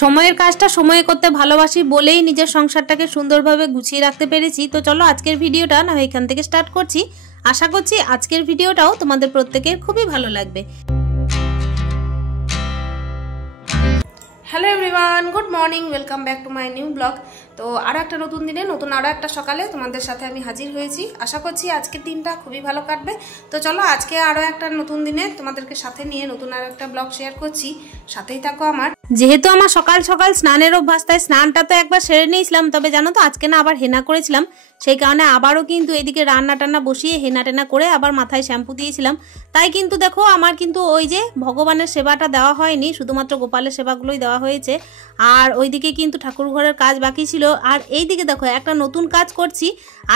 সময়ের কাজটা সময়ে করতে ভালোবাসি বলেই নিজের সংসারটাকে সুন্দরভাবে গুছিয়ে রাখতে পেরেছি। তো চলো আজকের ভিডিওটা না এখান থেকে স্টার্ট করছি। আশা করছি আজকের ভিডিওটাও তোমাদের প্রত্যেকের খুবই ভালো লাগবে। Hello everyone, good morning, welcome back to my new blog. তো আরও একটা নতুন দিনে নতুন আরও একটা সকালে তোমাদের সাথে আমি হাজির হয়েছি। আশা করছি আজকের দিনটা খুবই ভালো কাটবে। তো চলো আজকে আরও একটা নতুন দিনে তোমাদেরকে সাথে নিয়ে নতুন আরও একটা ব্লগ শেয়ার করছি, সাথেই থাকো আমার। যেহেতু আমার সকাল সকাল স্নানের অভ্যাস, তাই স্নানটা তো একবার সেরে নিয়েছিলাম, তবে জানো তো আজকে না আবার হেনা করেছিলাম, সেই কারণে আবারও কিন্তু এদিকে রান্না টান্না বসিয়ে হেনা টেনা করে আবার মাথায় শ্যাম্পু দিয়েছিলাম। তাই কিন্তু দেখো আমার কিন্তু ওই যে ভগবানের সেবাটা দেওয়া হয়নি, শুধুমাত্র গোপালের সেবাগুলোই দেওয়া হয়েছে। আর ওইদিকে কিন্তু ঠাকুর ঘরের কাজ বাকি ছিল। আর এইদিকে দেখো একটা নতুন কাজ করছি,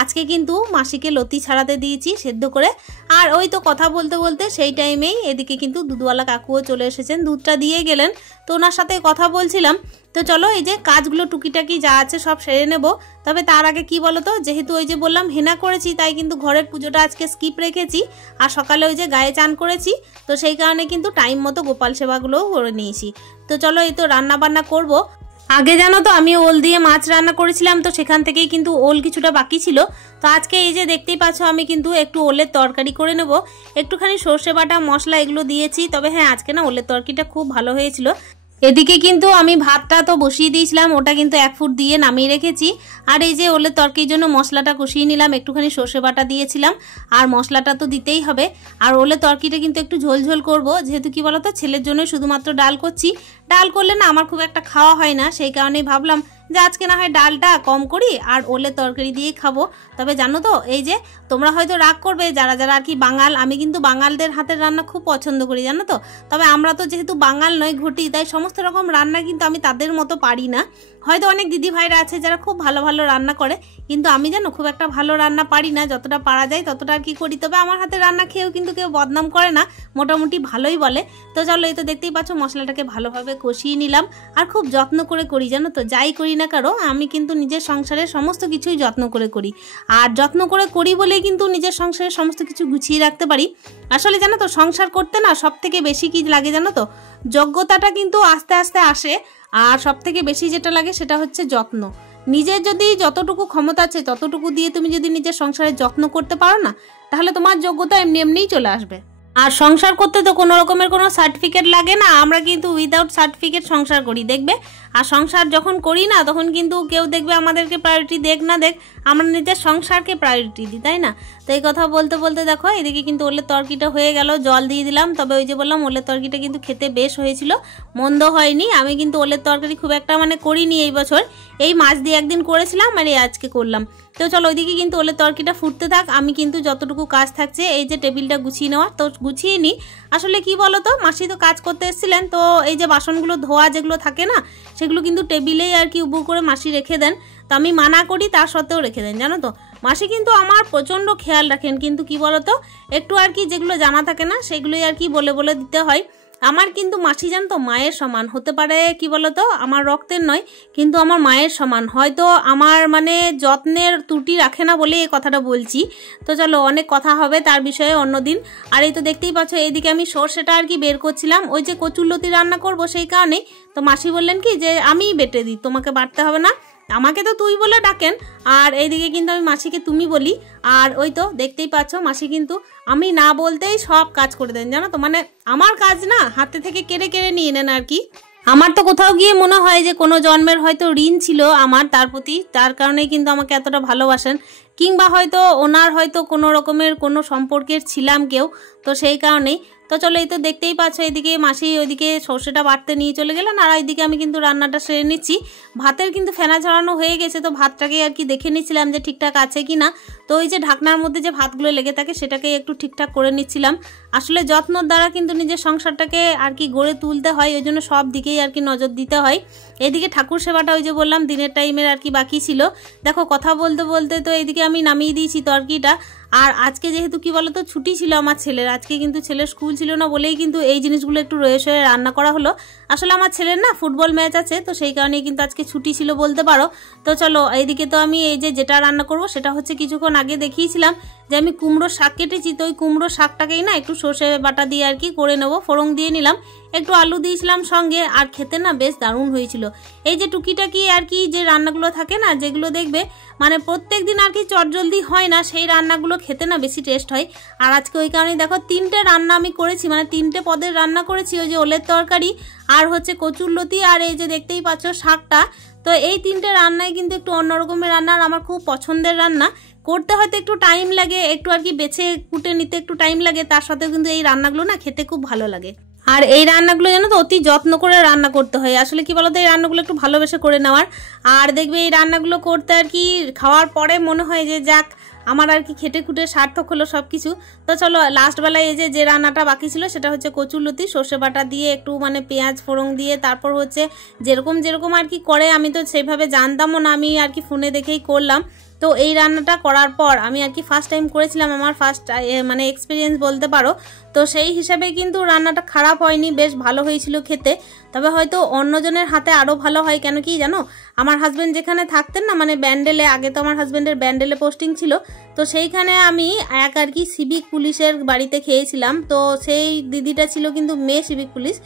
আজকে কিন্তু মাসিকে লতি ছাড়াতে দিয়েছি সেদ্ধ করে। আর ওই তো কথা বলতে বলতে সেই টাইমেই এদিকে কিন্তু দুধওয়ালা কাকুও চলে এসেছেন, দুধটা দিয়ে গেলেন, তো ওনার সাথে কথা বলছিলাম। তো চলো এই যে কাজগুলো টুকিটাকি যা আছে সব সেরে নেব। তবে তার আগে কি বলো তো, যেহেতু ওই যে বললাম হেনা করেছি, তাই কিন্তু ঘরের পুজোটা আজকে স্কিপ রেখেছি। আর সকালে ওই যে গায়ে চান করেছি, তো সেই কারণে কিন্তু টাইম মতো গোপাল সেবাগুলোও করে নিয়েছি। তো চলো এই তো রান্না বান্না করব। আগে জানো তো আমি ওল দিয়ে মাছ রান্না করেছিলাম, তো সেখান থেকেই কিন্তু ওল কিছুটা বাকি ছিল। তো আজকে এই যে দেখতেই পাচ্ছ আমি কিন্তু একটু ওলের তরকারি করে নেব। একটুখানি সর্ষে বাটা মশলা এগুলো দিয়েছি। তবে হ্যাঁ আজকে না ওলের তরকারিটা খুব ভালো হয়েছিল। এদিকে কিন্তু আমি ভাতটা তো বসিয়ে দিয়েছিলাম, ওটা কিন্তু 1 ফুট দিয়ে নামিয়ে রেখেছি। আর এই যে ওলের তরকারির জন্য মশলাটা কষিয়ে নিলাম, একটুখানি সর্ষে বাটা দিয়েছিলাম, আর মশলাটা তো দিতেই হবে। আর ওলের তরকারিটা কিন্তু একটু ঝোল ঝোল করবো, যেহেতু কি বলতো ছেলের জন্য শুধুমাত্র ডাল করছি। ডাল করলে না আমার খুব একটা খাওয়া হয় না, সেই কারণেই ভাবলাম যে আজকে না হয় ডালটা কম করি আর ওলের তরকারি দিয়ে খাবো। তবে জানো তো এই যে তোমরা হয়তো রাগ করবে যারা যারা আর কি বাঙাল, আমি কিন্তু বাঙালদের হাতের রান্না খুব পছন্দ করি জানো তো। তবে আমরা তো যেহেতু বাঙাল নয় ঘটি, তাই সমস্ত রকম রান্না কিন্তু আমি তাদের মতো পারি না। হয়তো অনেক দিদি ভাইরা আছে যারা খুব ভালো ভালো রান্না করে, কিন্তু আমি জানো খুব একটা ভালো রান্না পারি না, যতটা পারা যায় ততটা আর কি করি। তবে আমার হাতের রান্না খেয়েও কিন্তু কেউ বদনাম করে না, মোটামুটি ভালোই বলে। তো চলো এই তো দেখতেই পাচ্ছ মশলাটাকে ভালোভাবে কষিয়ে নিলাম। আর খুব যত্ন করে করি জানো তো, যাই করি না কারো, আমি কিন্তু নিজের সংসারের সমস্ত কিছুই যত্ন করে করি। আর যত্ন করে করি বলেই কিন্তু নিজের সংসারের সমস্ত কিছু গুছিয়ে রাখতে পারি। আসলে জানো তো সংসার করতে না সব থেকে বেশি কি লাগে জানো তো, যোগ্যতাটা কিন্তু আস্তে আস্তে আসে। আর সব থেকে বেশি যেটা লাগে সেটা হচ্ছে যত্ন। নিজের যদি যতটুকু ক্ষমতা আছে ততটুকু দিয়ে তুমি যদি নিজের সংসারের যত্ন করতে পারো না, তাহলে তোমার যোগ্যতা এমনি এমনিই চলে আসবে। আর সংসার করতে তো কোনো রকমের কোনো সার্টিফিকেট লাগে না, আমরা কিন্তু উইদাউট সার্টিফিকেট সংসার করি দেখবে। আর সংসার যখন করি না তখন কিন্তু কেউ দেখবে আমাদেরকে প্রায়োরিটি দেখ না দেখ, আমরা নিজের সংসারকে প্রায়োরিটি দিই, তাই না? তো এই কথা বলতে বলতে দেখো এদিকে কিন্তু ওলের তরকারিটা হয়ে গেল, জল দিয়ে দিলাম। তবে ওই যে বললাম ওলের তরকারিটা কিন্তু খেতে বেশ হয়েছিল, মন্দ হয়নি। আমি কিন্তু ওলের তরকারি খুব একটা করিনি এই বছর, এই মাছ দিয়ে একদিন করেছিলাম আর আজকে করলাম। তো চলো ওইদিকে কিন্তু ওলের তরকারিটা ফুটতে থাক, আমি কিন্তু যতটুকু কাজ থাকছে এই যে টেবিলটা গুছিয়ে নেওয়ার, তো গুছিয়ে নিই। আসলে কি বলো তো, মাসি তো কাজ করতে এসেছিলেন, তো এই যে বাসনগুলো ধোয়া যেগুলো থাকে না, সেগুলো কিন্তু টেবিলেই আর কি উবু করে মাসি রেখে দেন। তো আমি মানা করি, তার সত্ত্বেও রেখে দেন জানো তো। মাসি কিন্তু আমার প্রচণ্ড খেয়াল রাখেন, কিন্তু কি বলতো একটু আর কি যেগুলো জানা থাকে না সেগুলোই আর কি বলে বলে দিতে হয়। আমার কিন্তু মাসি জানতো মায়ের সমান, হতে পারে কি বলতো আমার রক্তের নয়, কিন্তু আমার মায়ের সমান। হয়তো আমার যত্নের ত্রুটি রাখে না বলে এই কথাটা বলছি। তো চলো অনেক কথা হবে তার বিষয়ে অন্যদিন। আর এই তো দেখতেই পাচ্ছ এইদিকে আমি সর্ষেটা আর কি বের করছিলাম, ওই যে কচুরলতি রান্না করব সেই কারণেই। তো মাসি বললেন কি যে আমিই বেটে দিই, তোমাকে বাটতে হবে না, আমাকে তো তুই বলে ডাকেন। আর এইদিকে কিন্তু আমি মাসিকে তুমি বলি। আর ওই তো দেখতেই পাচ্ছ মাসি কিন্তু আমি না বলতেই সব কাজ করে দেন জানো তো, আমার কাজ না হাতে থেকে কেড়ে কেড়ে নিয়ে নেন আর কি। আমার তো কোথাও গিয়ে মনে হয় যে কোনো জন্মের হয়তো ঋণ ছিল আমার তার প্রতি, তার কারণেই কিন্তু আমাকে এতটা ভালোবাসেন। কিংবা হয়তো ওনার হয়তো কোনো রকমের কোনো সম্পর্কের ছিলাম কেউ, তো সেই কারণেই। তো চলো এই তো দেখতেই পাচ্ছ এদিকে মাসি ওইদিকে সর্ষেটা বাটতে নিয়ে চলে গেলেন, আর এইদিকে আমি কিন্তু রান্নাটা সেরে নিচ্ছি। ভাতের কিন্তু ফেনা ঝরানো হয়ে গেছে, তো ভাতটাকে আর কি দেখে নিচ্ছিলাম যে ঠিকঠাক আছে কি না। তো ওই যে ঢাকনার মধ্যে যে ভাতগুলো লেগে থাকে সেটাকে একটু ঠিকঠাক করে নিচ্ছিলাম। আসলে যত্নর দ্বারা কিন্তু নিজের সংসারটাকে আর কি গড়ে তুলতে হয়, ওই জন্য সব দিকেই আর কি নজর দিতে হয়। এইদিকে ঠাকুর সেবাটা ওই যে বললাম দিনের টাইমের আর কি বাকি ছিল। দেখো কথা বলতে বলতে তো এইদিকে আমি নামিয়ে দিয়েছি তরকারিটা। আর আজকে যেহেতু কি বলতো ছুটি ছিল আমার ছেলের, আজকে কিন্তু ছেলের স্কুল ছিল না বলেই কিন্তু এই জিনিসগুলো একটু রয়ে সয়ে রান্না করা হলো। আসলে আমার ছেলের না ফুটবল ম্যাচ আছে, তো সেই কারণেই কিন্তু আজকে ছুটি ছিল বলতে পারো। তো চলো এইদিকে তো আমি এই যে যেটা রান্না করব সেটা হচ্ছে কিছুক্ষণ আগে দেখিয়েছিলাম যে আমি কুমড়ো শাক কেটেছি, তো ওই কুমড়ো শাকটাকেই না একটু সর্ষে বাটা দিয়ে আর কি করে নেবো, ফোড়ন দিয়ে নিলাম। একটু আলু দিয়েছিলাম সঙ্গে, আর খেতে না বেশ দারুণ হয়েছিল। এই যে টুকিটাকি আর কি যে রান্নাগুলো থাকে না, যেগুলো দেখবে মানে প্রত্যেক দিন আর কি চটজলদি হয় না, সেই রান্নাগুলো খেতে না বেশি টেস্ট হয়। আর আজকে ওই কারণেই দেখো 3টে রান্না আমি করেছি, মানে 3টে পদের রান্না করেছি। ওই যে ওলের তরকারি, আর হচ্ছে কচুরলতি, আর এই যে দেখতেই পাচ্ছ শাকটা। তো এই 3টে রান্নাই কিন্তু একটু অন্যরকমের রান্না, আর আমার খুব পছন্দের রান্না। করতে হয়তো একটু টাইম লাগে, একটু আর কি বেছে কুটে নিতে একটু টাইম লাগে, তার সাথেও কিন্তু এই রান্নাগুলো না খেতে খুব ভালো লাগে। আর এই রান্নাগুলো জানো তো অতি যত্ন করে রান্না করতে হয়। আসলে কি বলতো, এই রান্নাগুলো একটু ভালোবেসে করে নেওয়ার। আর দেখবে এই রান্নাগুলো করতে আর কি খাওয়ার পরে মনে হয় যে যাক আমার আর কি খেটে খুটে সার্থক হলো সব কিছু। তো চলো লাস্ট বেলায় এই যে রান্নাটা বাকি ছিল সেটা হচ্ছে কচুরলতি, সর্ষে বাটা দিয়ে একটু মানে পেঁয়াজ ফোড়ন দিয়ে, তারপর হচ্ছে যেরকম আর কি করে, আমি তো সেইভাবে জানতামও না, আমি আর কি ফোনে দেখেই করলাম। তো এই রান্নাটা করার পর আমি আর কি ফার্স্ট টাইম করেছিলাম, আমার ফার্স্ট মানে এক্সপিরিয়েন্স বলতে পারো। তো সেই হিসাবে কিন্তু রান্নাটা খারাপ হয়নি, বেশ ভালো হয়েছিল খেতে। তবে হয়তো অন্যজনের হাতে আরও ভালো হয়, কেন কি জানো, আমার হাজব্যান্ড যেখানে থাকতেন না মানে ব্যান্ডেলে, আগে তো আমার হাজব্যান্ডের ব্যান্ডেলে পোস্টিং ছিল, তো সেইখানে আমি এক আর কি সিভিক পুলিশের বাড়িতে খেয়েছিলাম। তো সেই দিদিটা ছিল কিন্তু মেয়ে সিভিক পুলিশ,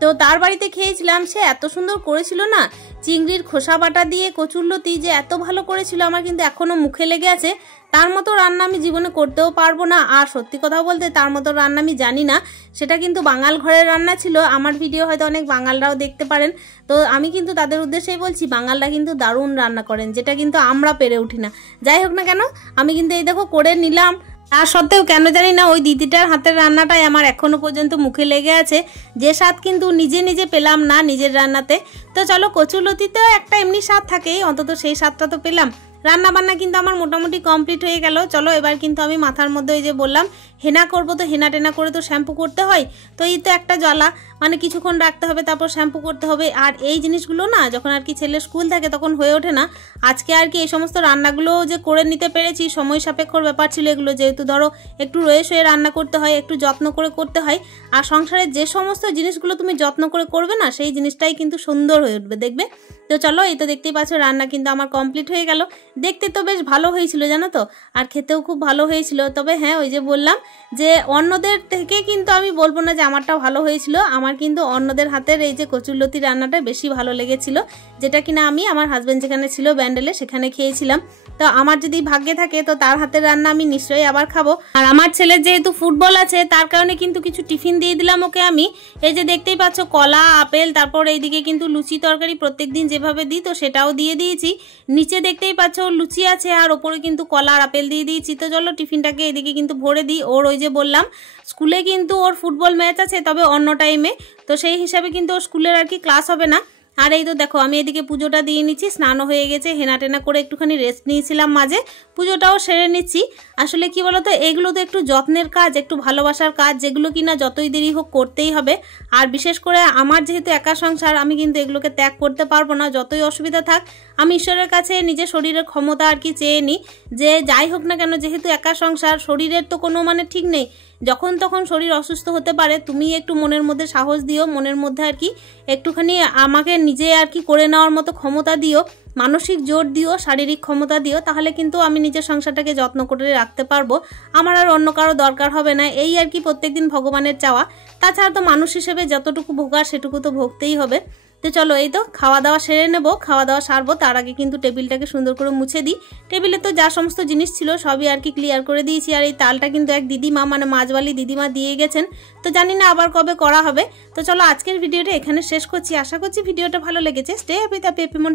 তো তার বাড়িতে খেয়েছিলাম। সে এত সুন্দর করেছিল না, চিংড়ির খোসা বাটা দিয়ে কচুরলতি যে এত ভালো করেছিল, আমার কিন্তু এখনো মুখে লেগে আছে। তার মতো রান্না আমি জীবনে করতেও পারবো না, আর সত্যি কথা বলতে তার মতো রান্না আমি জানি না। সেটা কিন্তু বাঙাল ঘরের রান্না ছিল। আমার ভিডিও হয়তো অনেক বাঙালরাও দেখতে পারেন, তো আমি কিন্তু তাদের উদ্দেশ্যেই বলছি, বাঙালরা কিন্তু দারুণ রান্না করেন, যেটা কিন্তু আমরা পেরে উঠি না। যাই হোক না কেন, আমি কিন্তু এই দেখো করে নিলাম। তার সত্ত্বেও কেন জানি না ওই দিদিটার হাতের রান্নাটাই আমার এখনো পর্যন্ত মুখে লেগে আছে, যে স্বাদ কিন্তু নিজে পেলাম না নিজের রান্নাতে। তো চলো, কচুরলতিতেও একটা এমনি স্বাদ থাকেই, অন্তত সেই স্বাদটা তো পেলাম। রান্না বান্না কিন্তু আমার মোটামুটি কমপ্লিট হয়ে গেল। চলো এবার কিন্তু আমি মাথার মধ্যে ওই যে বললাম হেনা করবো, তো হেনা টেনা করে তো শ্যাম্পু করতে হয়। তো এই তো একটা জ্বালা, মানে কিছুক্ষণ রাখতে হবে, তারপর শ্যাম্পু করতে হবে। আর এই জিনিসগুলো না যখন আর কি ছেলে স্কুল থাকে তখন হয়ে ওঠে না। আজকে আর কি এই সমস্ত রান্নাগুলো যে করে নিতে পেরেছি, সময় সাপেক্ষর ব্যাপার ছিল এগুলো, যেহেতু ধরো একটু রয়ে শয়ে রান্না করতে হয়, একটু যত্ন করে করতে হয়। আর সংসারের যে সমস্ত জিনিসগুলো তুমি যত্ন করে করবে না, সেই জিনিসটাই কিন্তু সুন্দর হয়ে উঠবে দেখবে। তো চলো, এই তো দেখতেই পাচ্ছ রান্না কিন্তু আমার কমপ্লিট হয়ে গেল। দেখতে তো বেশ ভালো হয়েছিল জানো তো, আর খেতেও খুব ভালো হয়েছিল। তবে হ্যাঁ, ওই যে বললাম যে অন্যদের থেকে কিন্তু আমি বলবো না যে আমারটা ভালো হয়েছিল, আমার কিন্তু অন্যদের হাতের এই যে কচুরলতি রান্নাটা বেশি ভালো লেগেছিল, যেটা কিনা আমি আমার হাজব্যান্ড যেখানে ছিল ব্যান্ডেলে সেখানে খেয়েছিলাম। তো আমার যদি ভাগ্যে থাকে তো তার হাতের রান্না আমি নিশ্চয়ই আবার খাবো। আর আমার ছেলের যেহেতু ফুটবল আছে তার কারণে কিন্তু কিছু টিফিন দিয়ে দিলাম ওকে আমি। এই যে দেখতেই পাচ্ছ কলা, আপেল, তারপর এইদিকে কিন্তু লুচি তরকারি প্রত্যেকদিন যেভাবে দিই তো সেটাও দিয়ে দিয়েছি। নিচে দেখতেই পাচ্ছ লুচি আছে, আর ওপরে কিন্তু কলা আর আপেল দিয়ে দিয়েছি। তো চলো টিফিনটাকে এদিকে কিন্তু ভরে দিই। ওর ওই যে বললাম স্কুলে কিন্তু ওর ফুটবল ম্যাচ আছে, তবে অন্য টাইমে, তো সেই হিসাবে কিন্তু ওর স্কুলের আর কি ক্লাস হবে না। আর এই তো দেখো আমি এদিকে পুজোটা দিয়ে নিচ্ছি, স্নানও হয়ে গেছে, হেনা টেনা করে একটুখানি রেস্ট নিয়েছিলাম মাঝে, পুজোটাও সেরে নিচ্ছি। আসলে কি বলতো, এগুলো তো একটু যত্নের কাজ, একটু ভালোবাসার কাজ, যেগুলো কিনা যতই দেরি হোক করতেই হবে। আর বিশেষ করে আমার যেহেতু একা সংসার, আমি কিন্তু এগুলোকে ত্যাগ করতে পারবো না, যতই অসুবিধা থাক। আমি ঈশ্বরের কাছে নিজের শরীরের ক্ষমতা আর কি চেয়ে নিই, যে যাই হোক না কেন, যেহেতু একা সংসার, শরীরের তো কোনো মানে ঠিক নেই, যখন তখন শরীর অসুস্থ হতে পারে। তুমি একটু মনের মধ্যে সাহস দিও, মনের মধ্যে আর কি একটুখানি আমাকে নিজে আর কি করে নেওয়ার মতো ক্ষমতা দিও, মানসিক জোর দিও, শারীরিক ক্ষমতা দিও, তাহলে কিন্তু আমি নিজের সংসারটাকে যত্ন করে রাখতে পারবো। আমার আর অন্য কারো দরকার হবে না, এই আর কি প্রত্যেকদিন ভগবানের চাওয়া। তাছাড়া তো মানুষ হিসেবে যতটুকু ভোগার সেটুকু তো ভোগতেই হবে। তো চলো এই তো খাওয়া দাওয়া সেরে নেবো, খাওয়া দাওয়া সারবো, তার আগে কিন্তু টেবিলটাকে সুন্দর করে মুছে দিই। টেবিলে তো যা সমস্ত জিনিস ছিল সবই আর কি ক্লিয়ার করে দিয়েছি। আর এই তালটা কিন্তু এক দিদিমা মানে মাছওয়ালি দিদিমা দিয়ে গেছেন, তো জানি না আবার কবে করা হবে। তো চলো আজকের ভিডিওটা এখানে শেষ করছি, আশা করছি ভিডিওটা ভালো লেগেছে। Stay happy,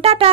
tata.